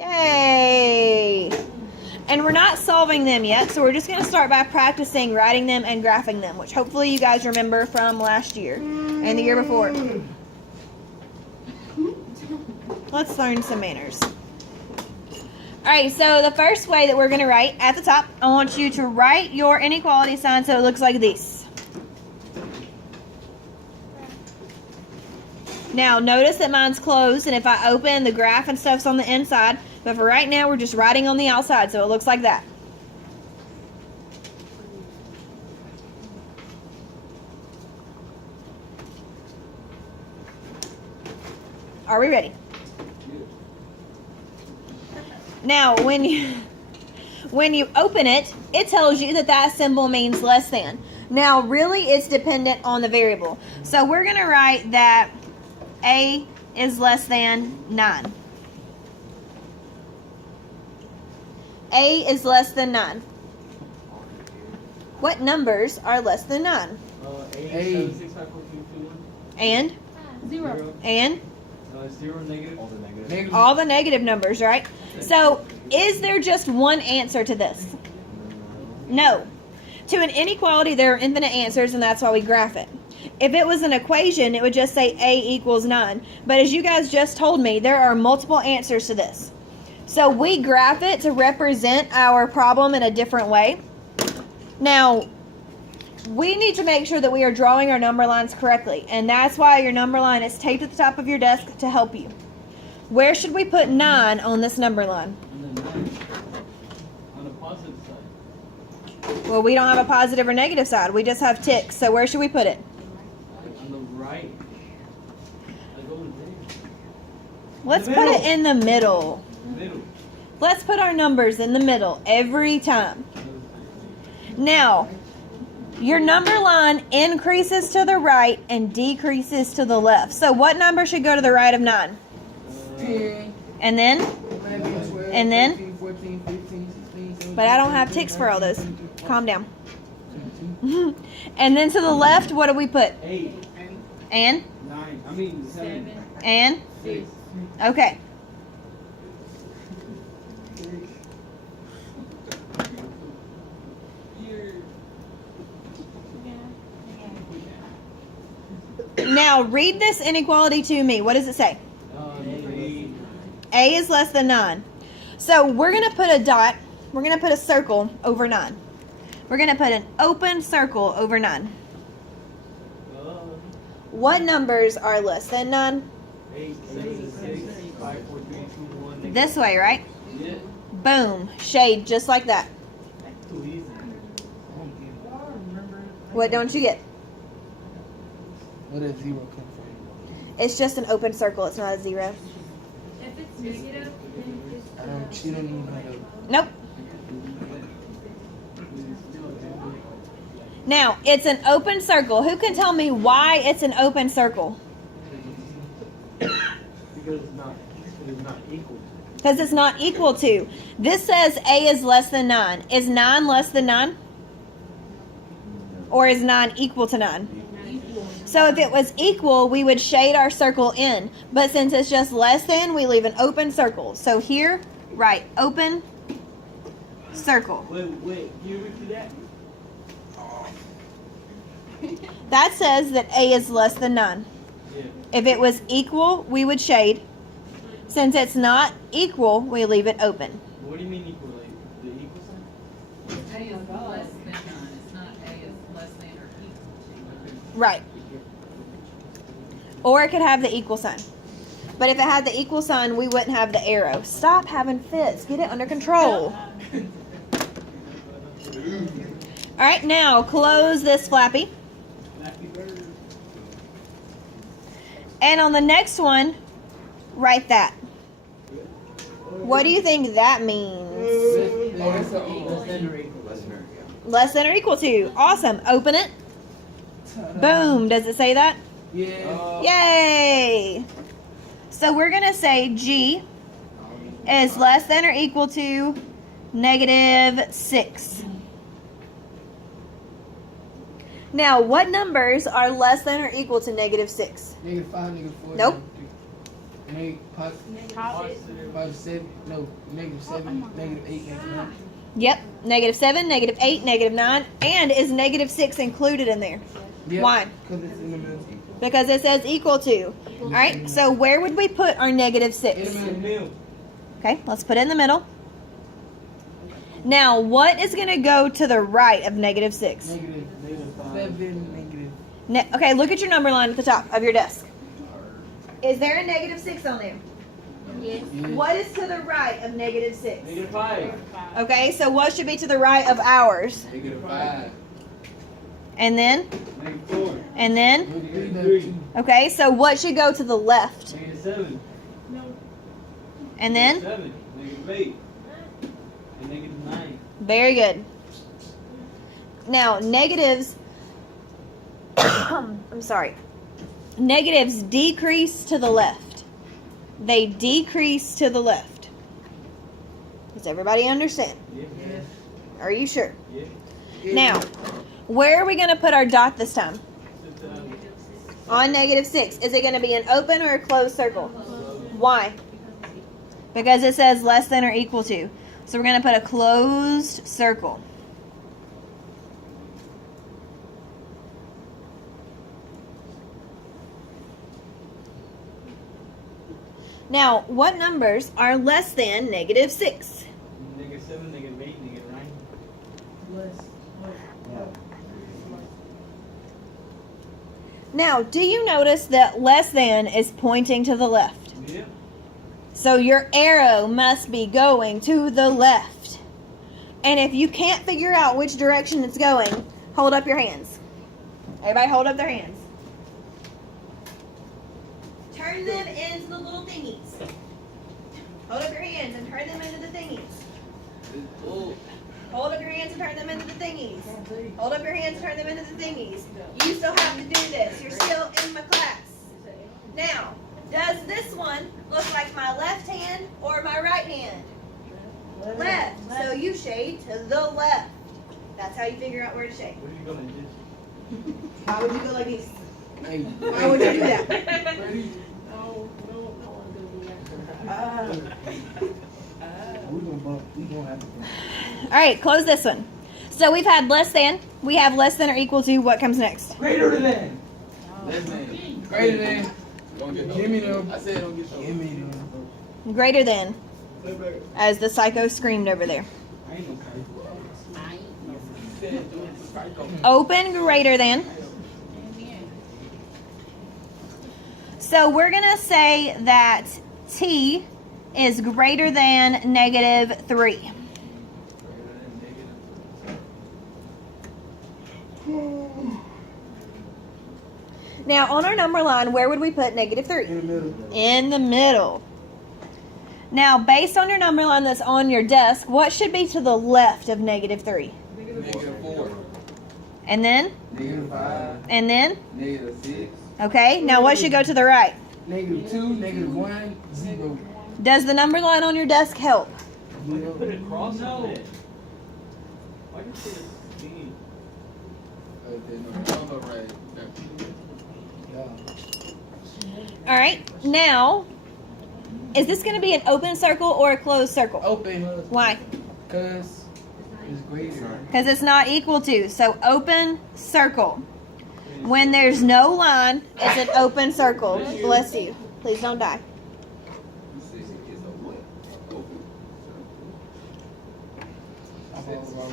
Yay! And we're not solving them yet, so we're just going to start by practicing writing them and graphing them, which hopefully you guys remember from last year and the year before. Let's learn some manners. Alright, so the first way that we're going to write at the top, I want you to write your inequality sign so it looks like this. Now, notice that mine's closed, and if I open, the graph and stuff's on the inside. But for right now, we're just writing on the outside, so it looks like that. Are we ready? Now, when you open it, it tells you that that symbol means less than. Now, really, it's dependent on the variable. So we're going to write that A is less than 9. A is less than 9. What numbers are less than 9? A. And? 0. And? 0, negative. All the negative. All the negative numbers, right? So, is there just one answer to this? No. To an inequality, there are infinite answers, and that's why we graph it. If it was an equation, it would just say A equals 9. But as you guys just told me, there are multiple answers to this. So we graph it to represent our problem in a different way. Now, we need to make sure that we are drawing our number lines correctly. And that's why your number line is taped at the top of your desk to help you. Where should we put 9 on this number line? On the positive side. Well, we don't have a positive or negative side. We just have ticks. So where should we put it? On the right. I go in there. Let's put it in the middle. Middle. Let's put our numbers in the middle every time. Now, your number line increases to the right and decreases to the left. So what number should go to the right of 9? 10. And then? 11, 12, And then? 13, 14, 15, 16, 17, But I don't have ticks for all those. Calm down. And then to the left, what do we put? 8. And? 9. I mean 7. And? 6. Okay. Now, read this inequality to me. What does it say? A is less than 9. So, we're going to put a dot. We're going to put a circle over 9. We're going to put an open circle over 9. What numbers are less than 9? 8, 7, 6, 5, 4, 3, 2, 1. This way, right? Yeah. Boom. Shade, just like that. Too easy. What don't you get? What does 0 come from? It's just an open circle. It's not a 0. If it's negative, then just She don't even know how to. Nope. Now, it's an open circle. Who can tell me why it's an open circle? Because it's not equal. Because it's not equal to. This says A is less than 9. Is 9 less than 9? Or is 9 equal to 9? So if it was equal, we would shade our circle in. But since it's just less than, we leave an open circle. So here, write open circle. Wait. Can you repeat that? That says that A is less than 9. Yeah. If it was equal, we would shade. Since it's not equal, we leave it open. What do you mean equal? Like the equal sign? A is less than 9. It's not A is less than or equal to. Right. Or it could have the equal sign. But if it had the equal sign, we wouldn't have the arrow. Stop having fits. Get it under control. All right, now close this flappy. And on the next one, write that. What do you think that means? Less than or equal. Less than or equal to. Awesome. Open it. Boom. Does it say that? Yeah. Yay! So we're going to say G is less than or equal to -6. Now, what numbers are less than or equal to -6? -5, -4. Nope. +7, no, -7, -8, -9. Yep. -7, -8, -9, and is -6 included in there? Yep, Why? because it's in the middle. Because it says equal to. All right. So where would we put our -6? In the middle. Okay. Let's put it in the middle. Now, what is going to go to the right of -6? -7, Okay. Look at your number line at the top of your desk. Is there a -6 on there? Yes. What is to the right of -6? -5. Okay. So what should be to the right of ours? -5. And then? -4. And then? -3. Okay. So what should go to the left? -7. And then? 7. -8. And -9. Very good. Now, negatives, I'm sorry, negatives decrease to the left. They decrease to the left. Does everybody understand? Yeah. Are you sure? Yeah. Now, where are we going to put our dot this time? It's, On -6. Is it going to be an open or a closed circle? Why? Because it says less than or equal to. So we're going to put a closed circle. Now, what numbers are less than -6? -7, -8, -9. Now, do you notice that less than is pointing to the left? Yeah. So your arrow must be going to the left. And if you can't figure out which direction it's going, hold up your hands. Everybody hold up their hands. Turn them into the little thingies. Hold up your hands and turn them into the thingies. Hold up your hands and turn them into the thingies. Hold up your hands and turn them into the thingies. You still have to do this. You're still in my class. Now, does this one look like my left hand or my right hand? Left. So you shade to the left. That's how you figure out where to shade. What are you going to do? How would you go like this? Hey, How would you do that? we gonna have to. All right, close this one. So we've had less than. We have less than or equal to. What comes next? Greater than. Listen, greater than. Don't get Give me them. I said don't get Give me them. Greater than. As the psycho screamed over there. I ain't no Open greater than. So we're going to say that t is greater than -3. Now, on our number line, where would we put -3? In the middle. In the middle. Now, based on your number line that's on your desk, what should be to the left of -3? -4. And then? -5. And then? -6. Okay, now what should go to the right? -2, -1, 0. Does the number line on your desk help? Put a cross on it. Why did you put a thingy? Yeah. All right, now, is this going to be an open circle or a closed circle? Open. Why? Because it's greater. Because it's not equal to. So open circle. When there's no line, it's an open circle. Bless you. Please don't die.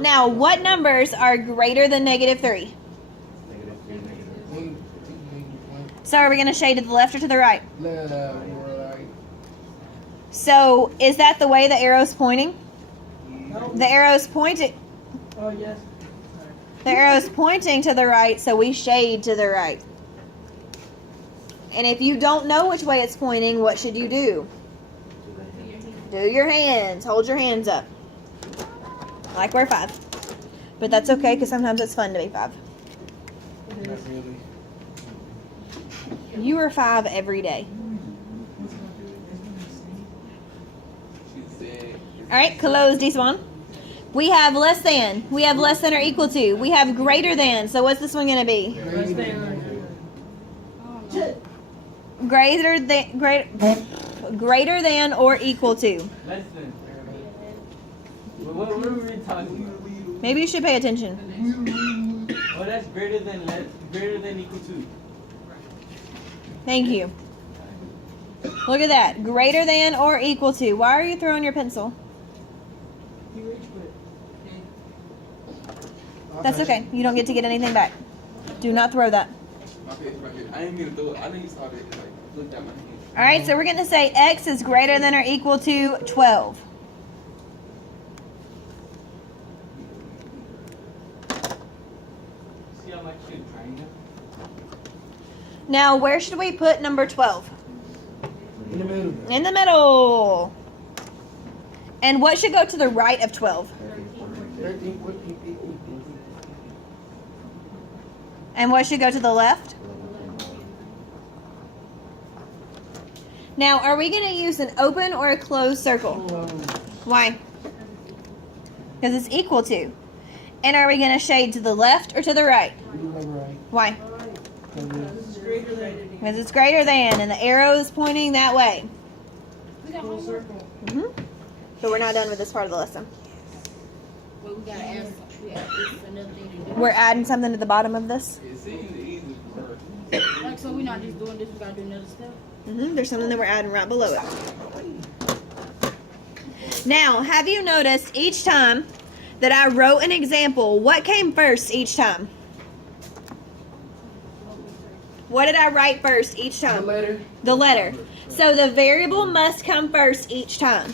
Now, what numbers are greater than -3? So are we going to shade to the left or to the right? Right. So is that the way the arrow's pointing? The arrow's pointing. Oh, yes. The arrow's pointing to the right, so we shade to the right. And if you don't know which way it's pointing, what should you do? Do your hands. Hold your hands up. Like we're 5. But that's okay, because sometimes it's fun to be 5. Not really. You are 5 every day. All right, close this one. We have less than. We have less than or equal to. We have greater than. So what's this one going to be? Greater than. Great. greater than or equal to. Less than. What are we talking about? Maybe you should pay attention. Oh, that's greater than equal to. Thank you. Look at that. Greater than or equal to. Why are you throwing your pencil? That's okay. You don't get to get anything back. Do not throw that. My bad. I didn't mean to throw it. I think you saw it. Like, looked at my hand. All right, so we're going to say x is greater than or equal to 12. See how much you triangle? Now, where should we put number 12? In the middle. In the middle. And what should go to the right of 12? 13, 14, 15. And what should go to the left? Now, are we going to use an open or a closed circle? Why? Because it's equal to. And are we going to shade to the left or to the right? Why? Because it's greater than, and the arrow is pointing that way. Mm-hmm. But we're not done with this part of the lesson. Well, we gotta ask. We got this another thing to do. We're adding something to the bottom of this. It seems easy for Like, so we're not just doing this. We gotta do another step. There's something that we're adding right below it. Now, have you noticed each time that I wrote an example, what came first each time? What did I write first each time? The letter. The letter. So the variable must come first each time.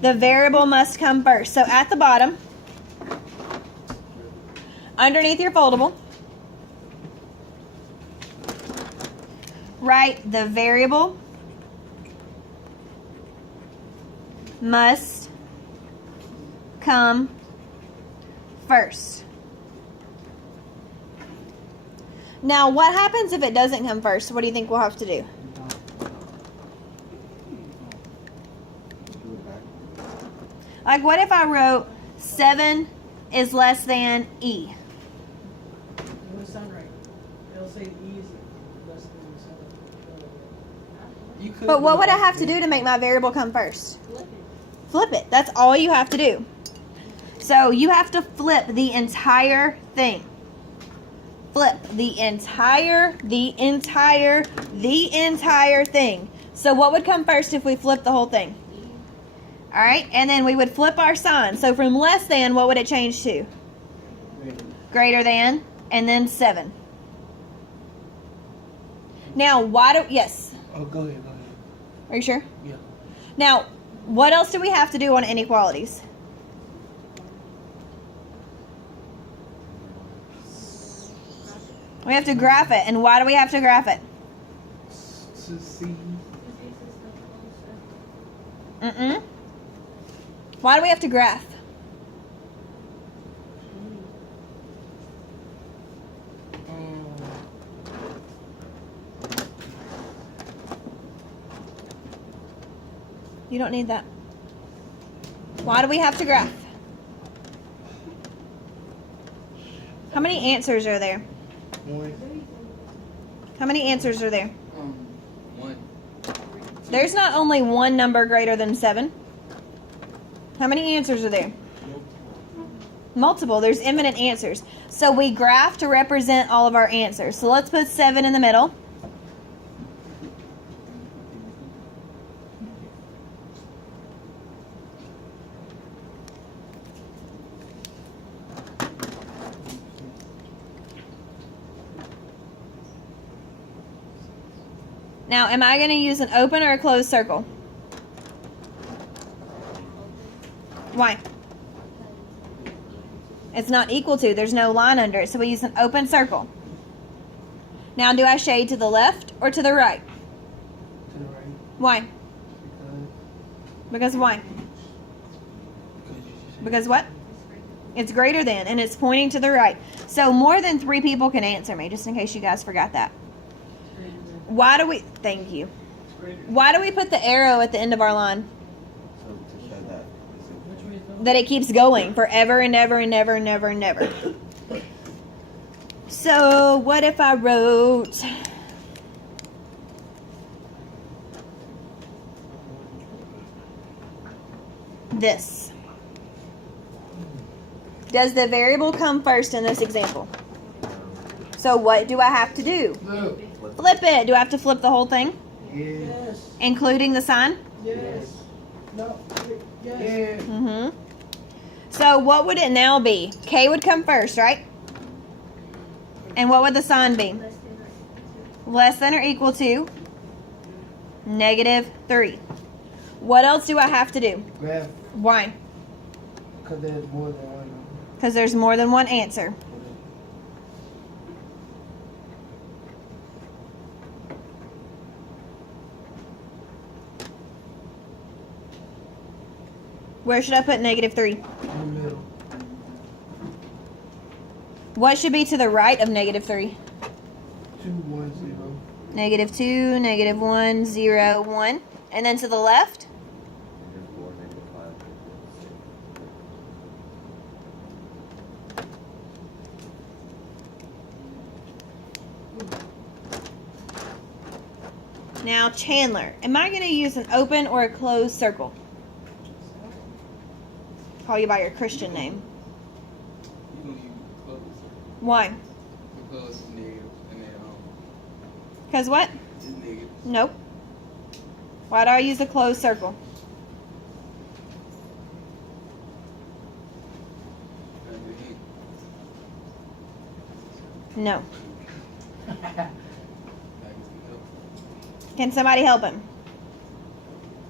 The variable must come first. So at the bottom, underneath your foldable, write the variable must come first. Now, what happens if it doesn't come first? What do you think we'll have to do? Like, what if I wrote 7 is less than E? It would sound right. It'll say E is less than 7. You could But what do would I that. have to do to make my variable come first? Flip it. That's all you have to do. So you have to flip the entire thing. Flip the entire thing. So what would come first if we flipped the whole thing? All right, and then we would flip our sign. So from less than, what would it change to? Greater than, and then 7. Now, yes. Oh, go ahead. Are you sure? Yeah. Now, what else do we have to do on inequalities? We have to graph it. And why do we have to graph it? To see. Why do we have to graph? You don't need that. Why do we have to graph? How many answers are there? One. How many answers are there? 1. There's not only one number greater than 7. How many answers are there? Multiple. There's infinite answers. So we graph to represent all of our answers. So let's put 7 in the middle. Now, am I going to use an open or a closed circle? Why? It's not equal to. There's no line under it. So we use an open circle. Now, do I shade to the left or to the right? To the right. Why? Because why? Because what? It's greater than, and it's pointing to the right. So more than 3 people can answer me, just in case you guys forgot that. Why do we, thank you. Why do we put the arrow at the end of our line? So to show that. That it keeps going forever and ever and ever and ever and ever. So what if I wrote this. Does the variable come first in this example? So what do I have to do? Look. Flip it. Do I have to flip the whole thing? Yeah. Yes, Including the sign? yes. No, yes. Yeah. Mm-hmm. So what would it now be? K would come first, right? And what would the sign be? Less than or equal to. Less than or equal to -3. What else do I have to do? Graph. Why? Because there's more than one. Because there's more than one answer. Where should I put -3? In the middle. What should be to the right of -3? 2, 1, 0. -2, -1, 0, 1. And then to the left? -4, -5, -6. Now, Chandler, am I going to use an open or a closed circle? Call you by your Christian name. You gonna use close Why? because it's negative and then Because what? it's negative. Nope. Why do I use a closed circle? And then No. I guess it Can somebody help him?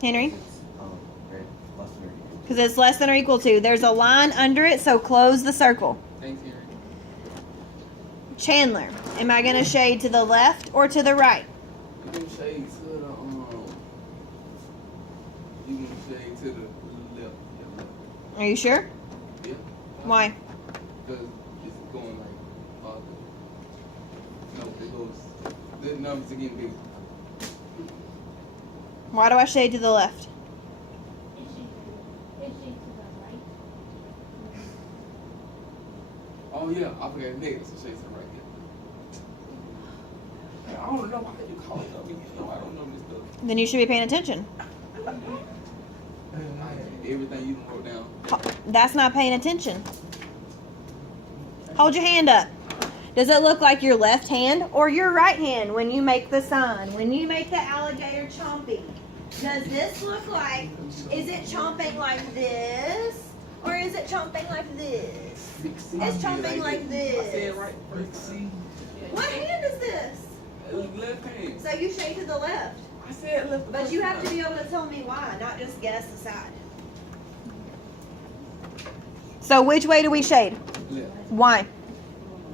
Henry? Great. Less than or equal. Because it's less than or equal to. There's a line under it, so close the circle. Thanks, Henry. Chandler, am I going to shade to the left or to the right? You can shade to the you can shade to the left. Yeah, left. Are you sure? Yeah. Why? Because it's going like farther. No, it goes. The numbers are getting bigger. Why do I shade to the left? It should to the right. Oh yeah, I forgot negative, so shade to the right. Yeah. I don't know. Why did you call it up? You know, I don't know this stuff. Then you should be paying attention. Everything you wrote down. That's not paying attention. Hold your hand up. Does it look like your left hand or your right hand when you make the sign? When you make the alligator chomping? Does this look like, is it chomping like this? Or is it chomping like this? It's chomping like I said this. it right first. See? What hand is this? Left hand. So you shade to the left. I said left. But you have to be able to tell me why, not just guess the side. So which way do we shade? Left. Why?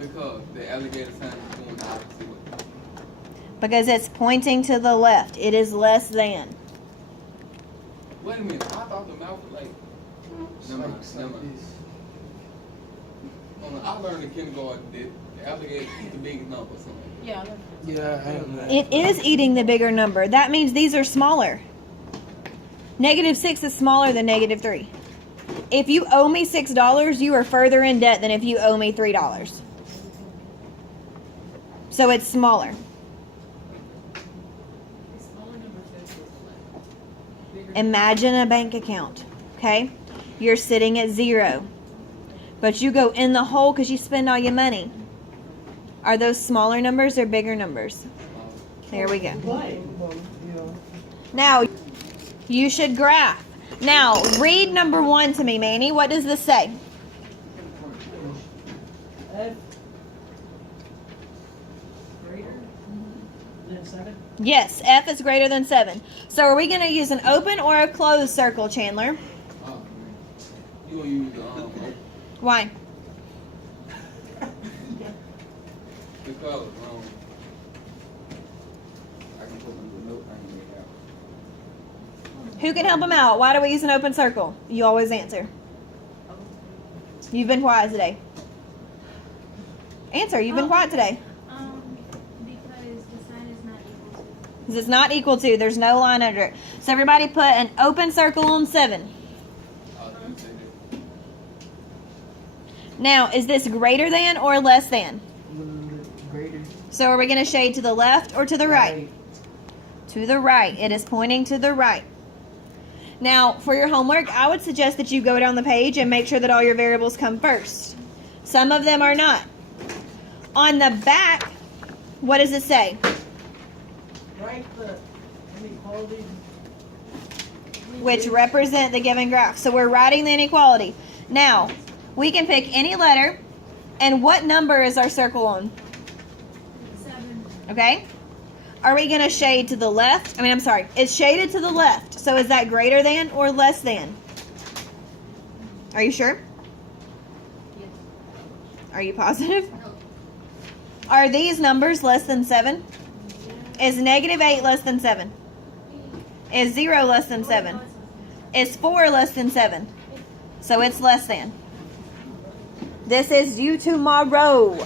Because the alligator sign is going the opposite way. Because it's pointing to the left. It is less than. Wait a minute. I thought the mouth was like. Never mind. It's Never like mind. this. Hold on, I learned in kindergarten that the alligator eat the biggest number or something. Yeah, Yeah, I have that. It is eating the bigger number. That means these are smaller. -6 is smaller than -3. If you owe me $6, you are further in debt than if you owe me $3. So it's smaller. the smaller number says it's left. Bigger Imagine a bank account, okay? You're sitting at 0. But you go in the hole because you spend all your money. Are those smaller numbers or bigger numbers? There we go. Now, you should graph. Now, read number 1 to me, Manny. What does this say? F greater than 7. Yes, F is greater than 7. So are we going to use an open or a closed circle, Chandler? Oh, man. You gonna use the Why? because I can put the note I can make out. Who can help him out? Why do we use an open circle? You always answer. You've been quiet today. Answer. You've been quiet today. Because the sign is not equal to. Because it's not equal to. There's no line under it. So everybody put an open circle on 7. I'll do that. Now, is this greater than or less than? Greater. So are we going to shade to the left or to the right? To the right. It is pointing to the right. Now, for your homework, I would suggest that you go down the page and make sure that all your variables come first. Some of them are not. On the back, what does it say? Write the inequalities. Which represent the given graph. So we're writing the inequality. Now, we can pick any letter, and what number is our circle on? 7. Okay? Are we going to shade to the left? It's shaded to the left. So is that greater than or less than? Are you sure? Yes. Are you positive? Are these numbers less than 7? Is -8 less than 7? Is 0 less than 7? Is 4 less than 7? So it's less than. This is due tomorrow.